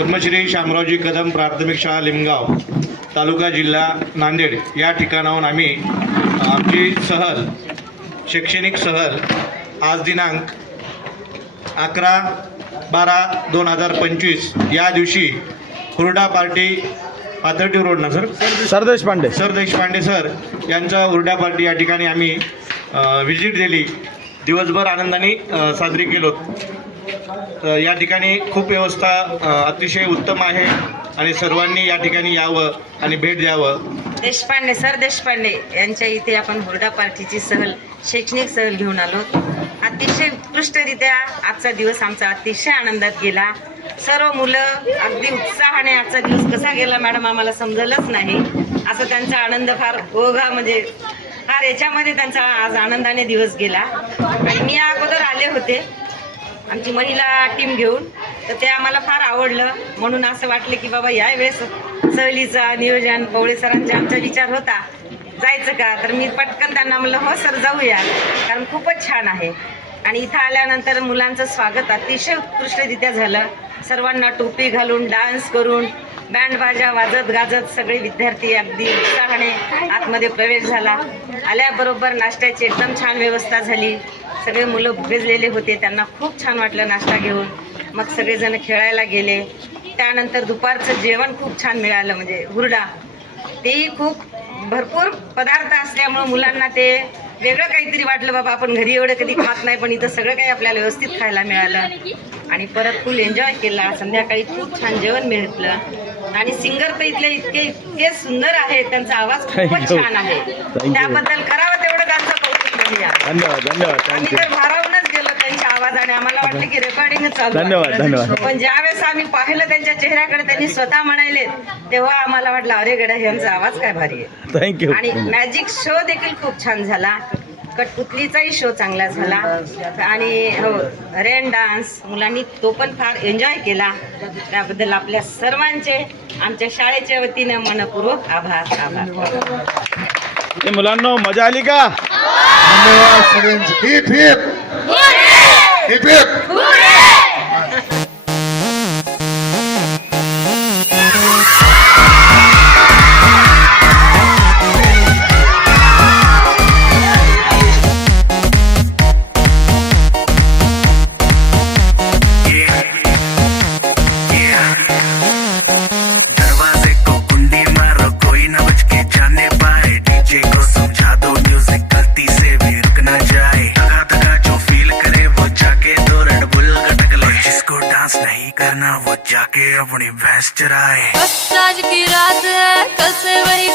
पद्मश्री शामरावजी कदम प्राथमिक शाळा लिमगाव तालुका जिल्हा नांदेड या ठिकाणाहून आम्ही आमची सहल शैक्षणिक सहल आज दिनांक 11/12/2025 या दिवशी हुरडा पार्टी पाथर्डी रोड ना सर देशपांडे सर यांचा हुरडा पार्टी या ठिकाणी आम्ही व्हिजिट दिली. दिवसभर आनंदाने साजरी केलो. या ठिकाणी खूप व्यवस्था अतिशय उत्तम आहे आणि सर्वांनी या ठिकाणी यावं आणि भेट द्यावं. देशपांडे यांच्या इथे आपण हुरडा पार्टीची सहल शैक्षणिक सहल घेऊन आलो. अतिशय उत्कृष्टरित्या आजचा दिवस आमचा अतिशय आनंदात गेला. सर्व मुलं अगदी उत्साहाने आजचा दिवस कसा गेला मॅडम आम्हाला समजलंच नाही. असं त्यांचा आनंद फार ओघा म्हणजे फार याच्यामध्ये त्यांचा आज आनंदाने दिवस गेला. आणि मी अगोदर आले होते आमची महिला टीम घेऊन, तर ते आम्हाला फार आवडलं. म्हणून असं वाटलं की बाबा यावेळेस सहलीचा नियोजन पवळे सरांचा आमचा विचार होता जायचं का, तर मी पटकन त्यांना म्हणलं हो सर जाऊया, कारण खूपच छान आहे. आणि इथं आल्यानंतर मुलांचं स्वागत अतिशय उत्कृष्टरित्या झालं. सर्वांना टोपी घालून डान्स करून बँड बाजा वाजत गाजत सगळे विद्यार्थी अगदी उत्साहाने आतमध्ये प्रवेश झाला. आल्याबरोबर नाश्त्याची एकदम छान व्यवस्था झाली. सगळे मुलं भिजलेले होते, त्यांना खूप छान वाटलं नाश्ता घेऊन. मग सगळेजण खेळायला गेले. त्यानंतर दुपारचं जेवण खूप छान मिळालं, म्हणजे हुरडा तेही खूप भरपूर पदार्थ असल्यामुळं मुलांना ते वेगळं काहीतरी वाटलं. बाबा आपण घरी एवढं कधी खात नाही, पण इथं सगळं काही आपल्याला व्यवस्थित खायला मिळालं आणि परत फुल एन्जॉय केला. संध्याकाळी खूप छान जेवण मिळालं आणि सिंगर तर इथले इतके सुंदर आहे, त्यांचा आवाज खूपच छान आहे. त्याबद्दल करावं तेवढं त्यांचं कौतुक करूया. धन्यवाद. आम्ही तर भारावूनच गेलो त्यांच्या आवाजाने. आम्हाला वाटलं की रेकॉर्डिंग चालू. धन्यवाद. पण ज्यावेळेस आम्ही पाहिलं त्यांच्या चेहऱ्याकडे, त्यांनी स्वतः म्हणाले, तेव्हा आम्हाला वाटलं अरे गड्या यांचा आवाज काय भारी आहे. थँक्यू. आणि मॅजिक शो देखील खूप छान झाला. कठपुतलीचाही शो चांगला झाला आणि हो रेन डान्स मुलांनी तो पण फार एन्जॉय केला. त्याबद्दल आपल्या सर्वांचे आमच्या शाळेच्या वतीने मनपूर्वक आभार. मुलांना मजा आली का? धन्यवाद सगळ्यांचे. Heap heap heap heap. नहीं करना वो जाके अपनी भैंस चराए. आज की रात है कल से वही